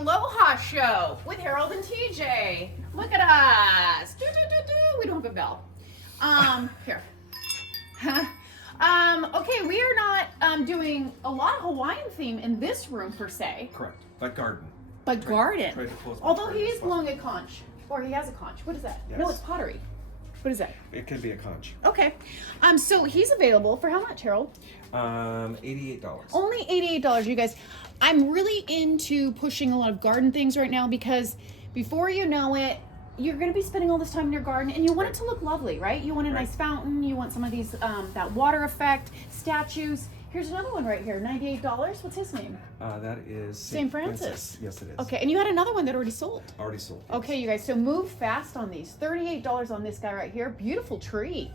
Aloha show with Harold and TJ. Look at us. We don't have a bell. Here. Okay, we are not doing a lot of Hawaiian theme in this room per se. Correct. But garden. But garden. Try to close Although he is blowing a conch. Or he has a conch. What is that? Yes. No, it's pottery. What is that? It could be a conch. Okay. So he's available for how much, Harold? $88. Only $88, you guys. I'm really into pushing a lot of garden things right now because before you know it, you're going to be spending all this time in your garden and you want it to look lovely, right? You want a nice fountain. You want some of these, that water effect, statues. Here's another one right here, $98. What's his name? That is St. Francis. Yes, it is. Okay, and you had another one that already sold. Already sold. Yes. Okay, you guys, so move fast on these. $38 on this guy right here. Beautiful tree.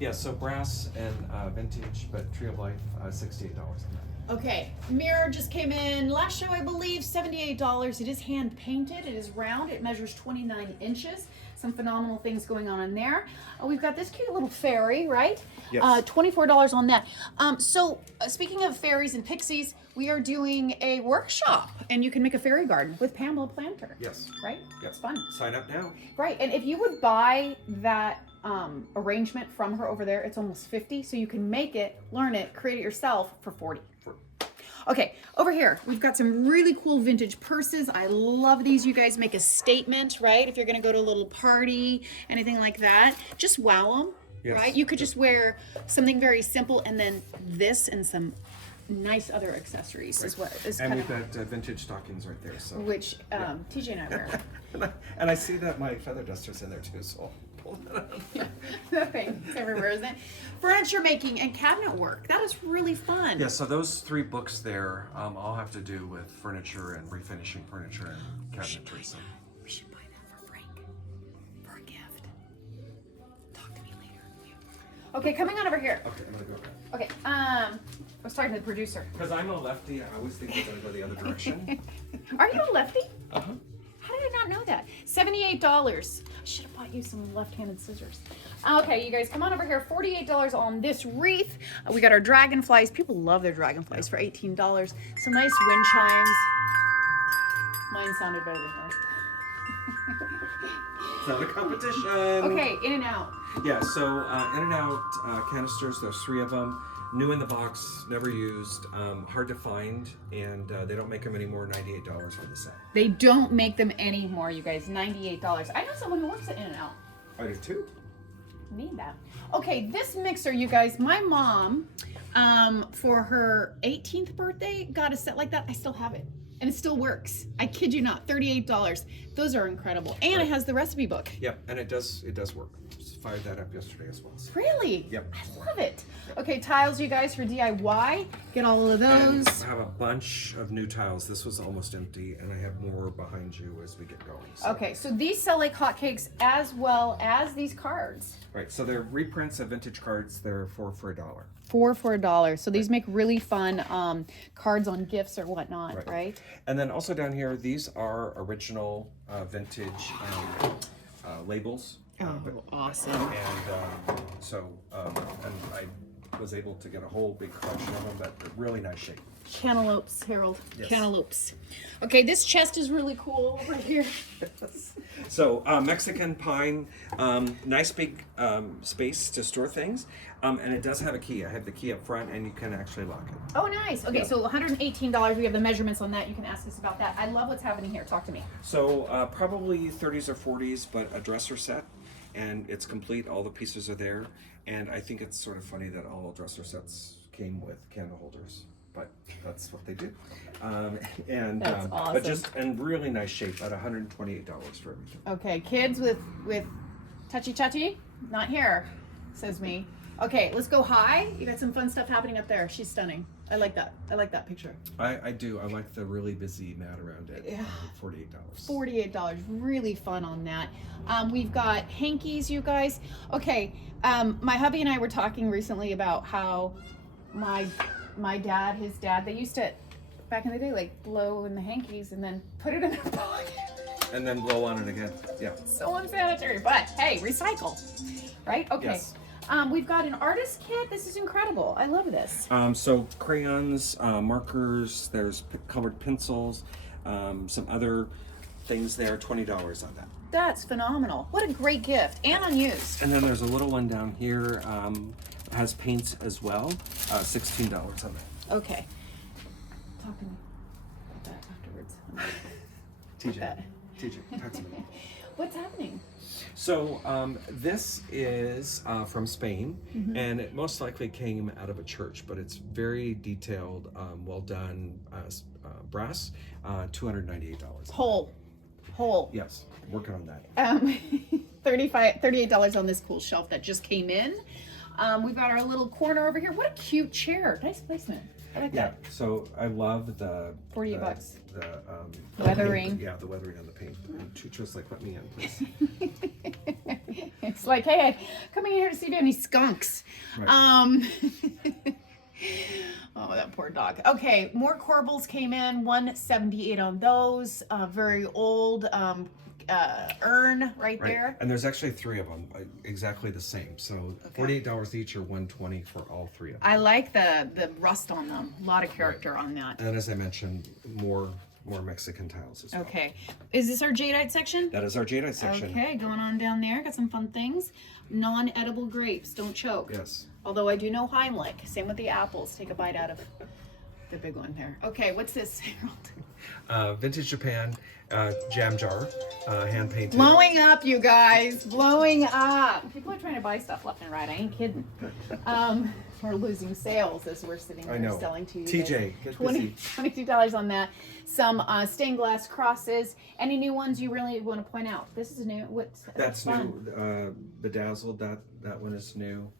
Yeah, so brass and vintage, but Tree of Life, $68 on that. Okay, mirror just came in last show, I believe, $78. It is hand painted, it is round, it measures 29 inches. Some phenomenal things going on in there. We've got this cute little fairy, right? Yes. $24 on that. Speaking of fairies and pixies, we are doing a workshop and you can make a fairy garden with Pamela Planter. Yes. Right? Yep. It's fun. Sign up now. Right, and if you would buy that arrangement from her over there, it's almost 50, so you can make it, learn it, create it yourself for 40. Okay, over here, we've got some really cool vintage purses. I love these. You guys make a statement, right? If you're gonna go to a little party, anything like that, just wow them, Yes. right? You could just wear something very simple and then this and some nice other accessories is what is And kind we've of, got vintage stockings right there. So. which TJ and I wear. And I see that my feather duster's in there too, so I'll pull that out. It's everywhere, isn't it? Furniture making and cabinet work. That is really fun. Yeah, so those 3 books there all have to do with furniture and refinishing furniture and cabinetry. So. We should buy that for Frank for a gift. Talk to me later. Okay, coming on over here. Okay, I'm gonna go. Okay, I was talking to the producer. Because I'm a lefty, I always think we're gonna go the other direction. Are you a lefty? Uh-huh. How did I not know that? $78. I should have bought you some left-handed scissors. Okay, you guys, come on over here. $48 on this wreath. We got our dragonflies. People love their dragonflies for $18. Some nice wind chimes. Mine sounded better than yours. It's not a competition. Okay, in and out. Yeah, so in and out canisters, there's 3 of them. New in the box, never used, hard to find, and they don't make them anymore, $98 for the set. They don't make them anymore, you guys. $98. I know someone who works at In-N-Out. I do too. Need that. Okay, this mixer, you guys, my mom, for her 18th birthday, got a set like that. I still have it. And it still works. I kid you not, $38. Those are incredible. And it has the recipe book. Yep, and it does work. Just fired that up yesterday as well. So. Really? Yep. I love it. Okay, tiles, you guys, for DIY. Get all of And those. I have a bunch of new tiles. This was almost empty, and I have more behind you as we get going. So. Okay, so these sell like hotcakes as well as these cards. Right, so they're reprints of vintage cards. They're 4 for $1. 4 for $1. So these make really fun cards on gifts or whatnot, right? And then also down here, these are original vintage labels. Oh, awesome. And and I was able to get a whole big collection of them, but they're really nice shape. Cantaloupes, Harold. Yes. Cantaloupes. Okay, this chest is really cool over here. So Mexican pine, nice big space to store things, and it does have a key. I have the key up front, and you can actually lock it. Oh, nice. Okay, Yeah. so $118. We have the measurements on that. You can ask us about that. I love what's happening here. Talk to me. So probably 30s or 40s, but a dresser set, and it's complete. All the pieces are there, and I think it's sort of funny that all dresser sets came with candle holders. But that's what they do, and That's awesome. but just in really nice shape at $128 for everything. Okay, kids with touchy, not here, says me. Okay, let's go high. You got some fun stuff happening up there. She's stunning. I like that. I like that picture. I do. I like the really busy mat around it. Yeah. $48. $48. Really fun on that. We've got hankies, you guys. Okay, my hubby and I were talking recently about how my dad, his dad, they used to, back in the day, like blow in the hankies and then put it in their pocket. And then blow on it again. Yeah. So unsanitary, but hey, recycle, right? Okay. Yes. We've got an artist kit. This is incredible. I love this. So crayons, markers, there's colored pencils. Some other things there, $20 on that. That's phenomenal. What a great gift, and unused. And then there's a little one down here, has paints as well, $16 on that. Okay. Talk to me about that afterwards. TJ, talk to me. What's happening? So this is from Spain, and it most likely came out of a church, but it's very detailed, well done brass, $298. Whole. Yes, working on that. $38 on this cool shelf that just came in. We've got our little corner over here. What a cute chair. Nice placement. I like that. So I love the $48. The Weathering. paint, the weathering on the paint. And Chucho's like, let me in, please. It's like, hey, I'm coming in here to see if you have any skunks. Right. Oh, that poor dog. Okay, more corbels came in, 178 on those. Very old urn right there. And there's actually 3 of them, exactly the same. So $48 each or $120 for all 3 of them. I like the rust on them. A lot of character on that. And as I mentioned, more Mexican tiles as well. Okay. Is this our jadeite section? That is our jadeite section. Okay, going on down there. Got some fun things. Non-edible grapes. Don't choke. Yes. Although I do know Heimlich. Same with the apples. Take a bite out of the big one there. Okay, what's this, Harold? Vintage Japan jam jar, hand painted. Blowing up, you guys. Blowing up. People are trying to buy stuff left and right. I ain't kidding. We're losing sales as we're sitting here selling to you. TJ, get busy. $22 on that. Some stained glass crosses. Any new ones you really want to point out? This is new. That's new. Bedazzled. That one is new.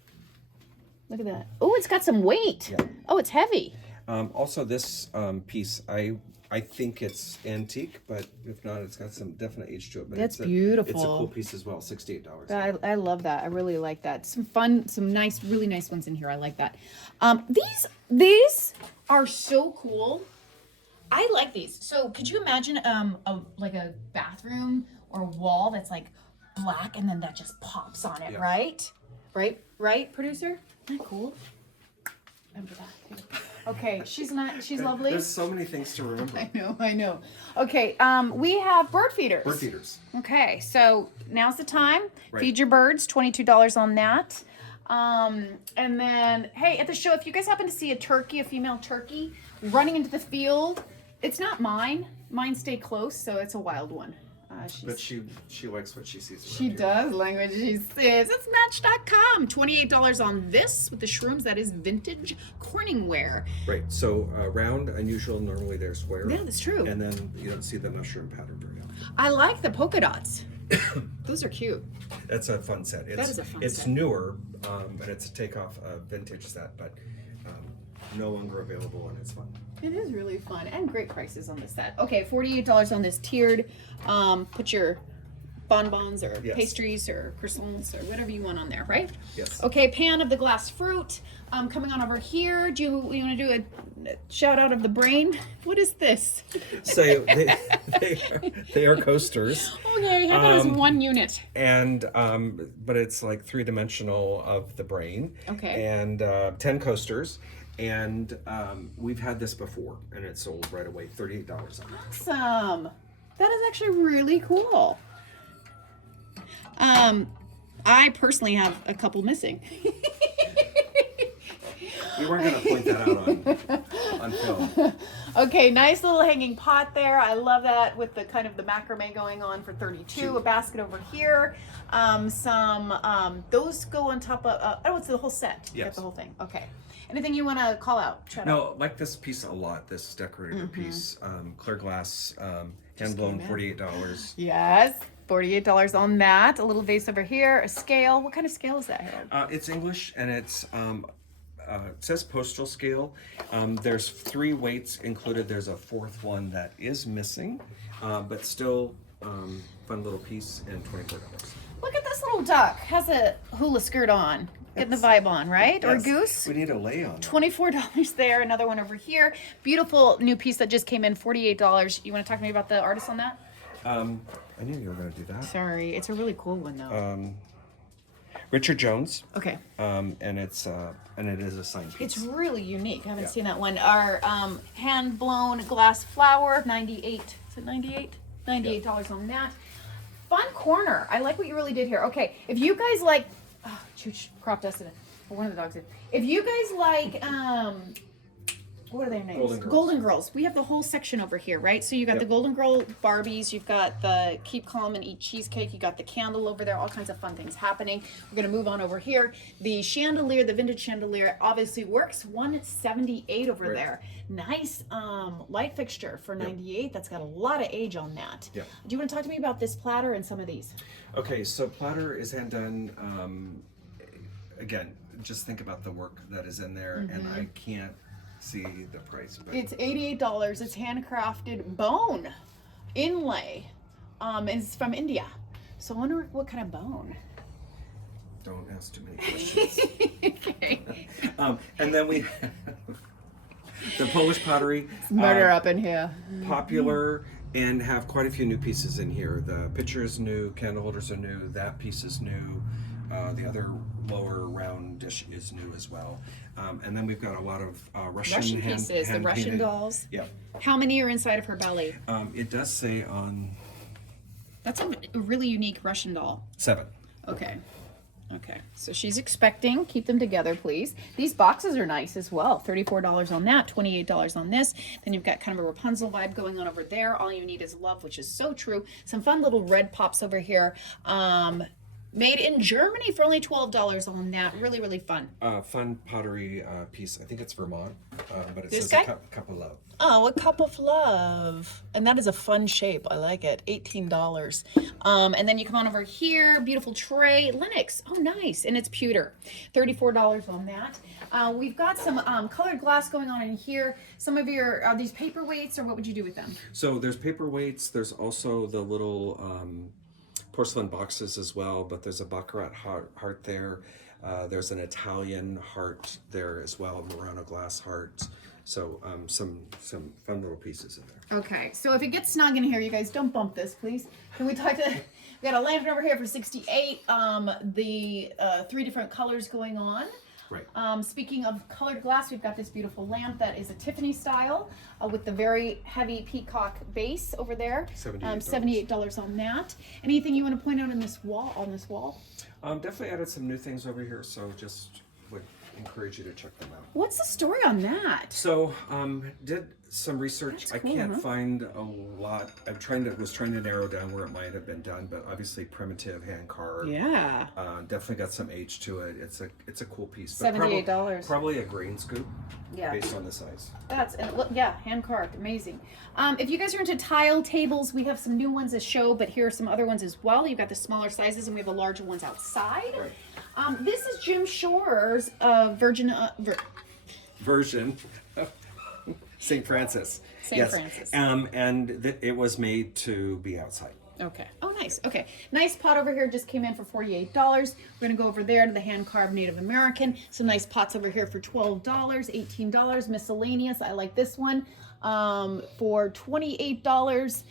Look at that. Oh, it's got some weight. Yeah. Oh, it's heavy. Also, this piece, I think it's antique, but if not, it's got some definite age to it. But That's it's beautiful. It's a cool piece as well, $68. I love that. I really like that. Some nice, really nice ones in here. I like that. These are so cool. I like these. So could you imagine like a bathroom or a wall that's like black and then that just pops on it, right? Right, producer? Isn't that cool? Remember that too. Okay, she's lovely. There's so many things to remember. I know. Okay, we have bird feeders. Bird feeders. Okay, so now's the time. Right. Feed your birds, $22 on that. And then, hey, at the show, if you guys happen to see a female turkey, running into the field, it's not mine. Mine stay close, so it's a wild one. But she likes what she sees. She does like what she sees. It's Match.com. $28 on this with the shrooms. That is vintage Corningware. Right. So round, unusual. Normally they're square. Yeah, that's true. And then you don't see the mushroom pattern very often. I like the polka dots. Those are cute. That's a fun set. That is a fun set. It's newer, but it's a takeoff vintage set, but no longer available, and it's fun. It is really fun and great prices on this set. Okay, $48 on this tiered. Put your bonbons or pastries or croissants or whatever you want on there, right? Yes. Okay, pan of the glass fruit. Coming on over here. Do you want to do a shout out of the brain? What is this? So they are coasters. Okay, I thought it was one unit. And but it's like 3-dimensional of the brain. Okay. And 10 coasters. And we've had this before, and it sold right away, $38 on it. Awesome. That is actually really cool. I personally have a couple missing. We weren't going to point that out on film. Okay, nice little hanging pot there. I love that with the kind of the macrame going on for 32. A basket over here. Those go on top of, it's the whole set. Yes. Got the whole thing. Okay. Anything you want to call out? No, like this piece a lot, this decorator piece. Clear glass, hand blown, $48. Yes, $48 on that. A little vase over here, a scale. What kind of scale is that, Harold? It's English, and it's it says postal scale. There's 3 weights included. There's a 4th one that is missing, but still fun little piece, and $24. Look at this little duck. Has a hula skirt on. Getting the vibe on, right? Or Yes. goose? We need a lay on. $24 there. Another one over here. Beautiful new piece that just came in, $48. You want to talk to me about the artist on that? I knew you were going to do that. Sorry. It's a really cool one, though. Richard Jones, Okay. and it is a signed piece. It's really unique. I haven't Yeah. seen that one. Our hand blown glass flower, 98. Is it 98? $98 on that. Fun corner. I like what you really did here. Okay, if you guys like, oh, Chooch crop dusted it. Or one of the dogs did. If you guys like, what are their names? Golden Girls. Golden Girls. We have the whole section over here, right? So you got the Golden Girl Barbies, you've got the Keep Calm and Eat Cheesecake, you got the candle over there, all kinds of fun things happening. We're gonna move on over here. The chandelier, the vintage chandelier, obviously works. 178 over Right. there. Nice light fixture for 98. That's got a lot of age on that. Yep. Do you want to talk to me about this platter and some of these? Okay, so platter is hand done. Again, just think about the work that is in there, and I can't see the price. But It's $88. It's handcrafted bone inlay. And it's from India. So I wonder what kind of bone. don't ask too many questions. Okay. And then we have the Polish pottery. Murder up in here. Popular and have quite a few new pieces in here. The pitcher is new, candle holders are new, that piece is new. The other lower round dish is new as well. And then we've got a lot of Russian pieces, the Russian painted. dolls. Yeah. How many are inside of her belly? It does say on That's a really unique Russian doll. 7. Okay. Okay. So she's expecting. Keep them together, please. These boxes are nice as well. $34 on that, $28 on this. Then you've got kind of a Rapunzel vibe going on over there. All you need is love, which is so true. Some fun little red pops over here. Made in Germany for only $12 on that. Really, really fun. Fun pottery piece. I think it's Vermont, but it This says guy? a cup of love. Oh, a cup of love. And that is a fun shape. I like it. $18. And then you come on over here. Beautiful tray. Linux. Oh, nice. And it's pewter. $34 on that. We've got some colored glass going on in here. Some of your, are these paperweights or what would you do with them? So there's paperweights. There's also the little porcelain boxes as well, but there's a Baccarat heart there. There's an Italian heart there as well, Murano glass heart. So some fun little pieces in there. Okay, so if it gets snug in here, you guys don't bump this, please. Can we talk to? We got a lantern over here for 68. The 3 different colors going on. Right. Speaking of colored glass, we've got this beautiful lamp that is a Tiffany style with the very heavy peacock base over there. $78 on that. Anything you want to point out on this wall? Definitely added some new things over here, so just would encourage you to check them out. What's the story on that? So did some research. That's I cool, can't huh? find a lot. Was trying to narrow down where it might have been done, but obviously primitive hand carved. Yeah. Definitely got some age to it. It's a cool piece. But $78. Probably a grain scoop. Yeah. Based on the size. That's and look, yeah, hand carved, amazing. If you guys are into tile tables, we have some new ones to show, but here are some other ones as well. You've got the smaller sizes, and we have the larger ones outside. Right. This is Jim Shore's version. St. Francis. St. Francis. And it was made to be outside. Okay. Oh, nice. Okay. Nice pot over here just came in for $48. We're going to go over there to the hand-carved Native American. Some nice pots over here for $12, $18. Miscellaneous. I like this one for $28.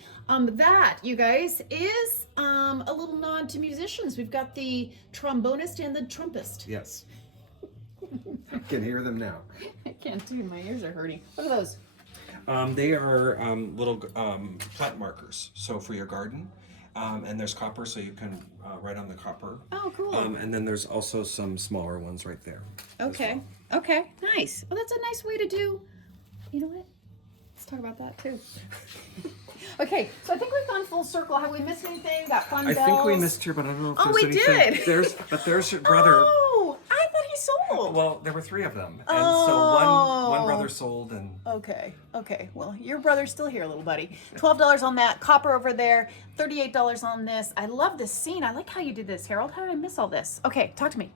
That, you guys, is a little nod to musicians. We've got the trombonist and the trumpist. Yes. I can hear them now. I can't do. My ears are hurting. Look at those. They are little plant markers, so for your garden. And there's copper, so you can write on the copper. Oh, cool. And then there's also some smaller ones right there. Okay. Okay. Nice. Well, that's a nice way to do. You know what? Let's talk about that too. Okay, so I think we've gone full circle. Have we missed anything? Got fun bells? I think we missed her, but I don't know if Oh, there's we anything. did. There's your brother. Oh, I thought he sold. Well, there were 3 of them, and Oh. so one brother sold, and Okay. Okay. Well, your brother's still here, little buddy. $12 on that. Copper over there. $38 on this. I love this scene. I like how you did this, Harold. How did I miss all this? Okay, talk to me.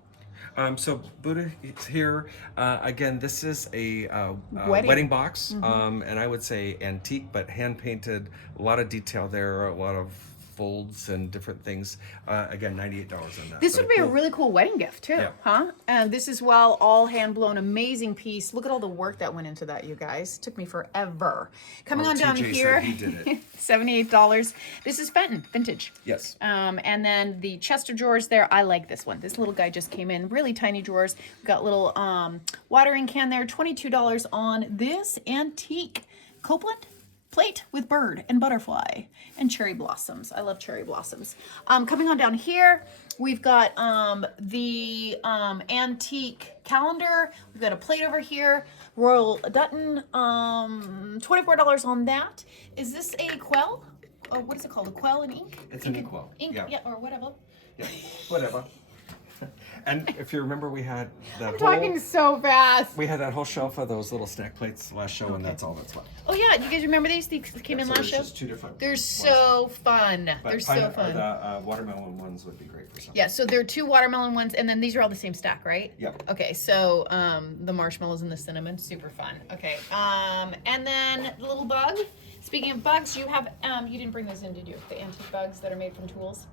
so Buddha is here. Again, this is a Wedding. box, and I would say antique, but hand painted. A lot of detail there, a lot of folds and different things. Again, $98 on that. This But would be a cool- really cool wedding gift too, Yeah. huh? And this is all hand blown, amazing piece. Look at all the work that went into that, you guys. Took me forever. Coming Oh, on down TJ said here, he did it. $78. This is Fenton, vintage. Yes. And then the chest of drawers there, I like this one. This little guy just came in, really tiny drawers. We've got little watering can there, $22 on this antique Copeland plate with bird and butterfly and cherry blossoms. I love cherry blossoms. Coming on down here, we've got the antique calendar. We've got a plate over here. Royal Dutton, $24 on that. Is this a quell? Oh, what is it called? A quell and ink? It's an inkwell. Ink, yeah, or whatever. Yeah, whatever. And if you remember, we had that I'm talking so fast. we had that whole shelf of those little snack plates last show, and that's all that's left. Oh yeah, you guys remember these? These came in So last there's show. just two different. They're ones. so fun. But They're so fun. The watermelon ones would be great for something. Yeah, so there are two watermelon ones, and then these are all the same stack, right? Yep. Okay, so the marshmallows and the cinnamon, super fun. Okay, and then the little bug. Speaking of bugs, you have you didn't bring those in, did you? The antique bugs that are made from tools.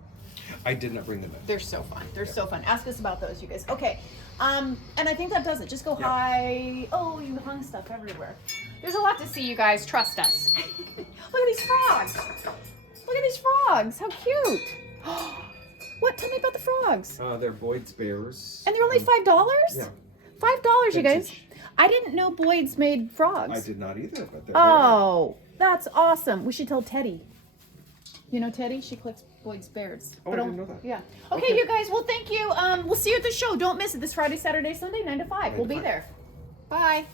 I did not bring them in. They're so fun. They're so fun. Ask us about those, you guys. Okay, and I think that does it. Just go high. Oh, you hung stuff everywhere. There's a lot to see, you guys. Trust us. Look at these frogs. Look at these frogs. How cute. What? Tell me about the frogs. They're Boyd's Bears. And they're only $5? Yeah. $5, you guys. Vintage. I didn't know Boyd's made frogs. I did not either, but they're Oh, that's awesome. We should tell Teddy. You know Teddy? She collects Boyd's Bears. Oh, I didn't know that. Yeah. Okay, you guys. Well, thank you. We'll see you at the show. Don't miss it this Friday, Saturday, Sunday, 9 to 5. 9 We'll to be 5. there. Bye.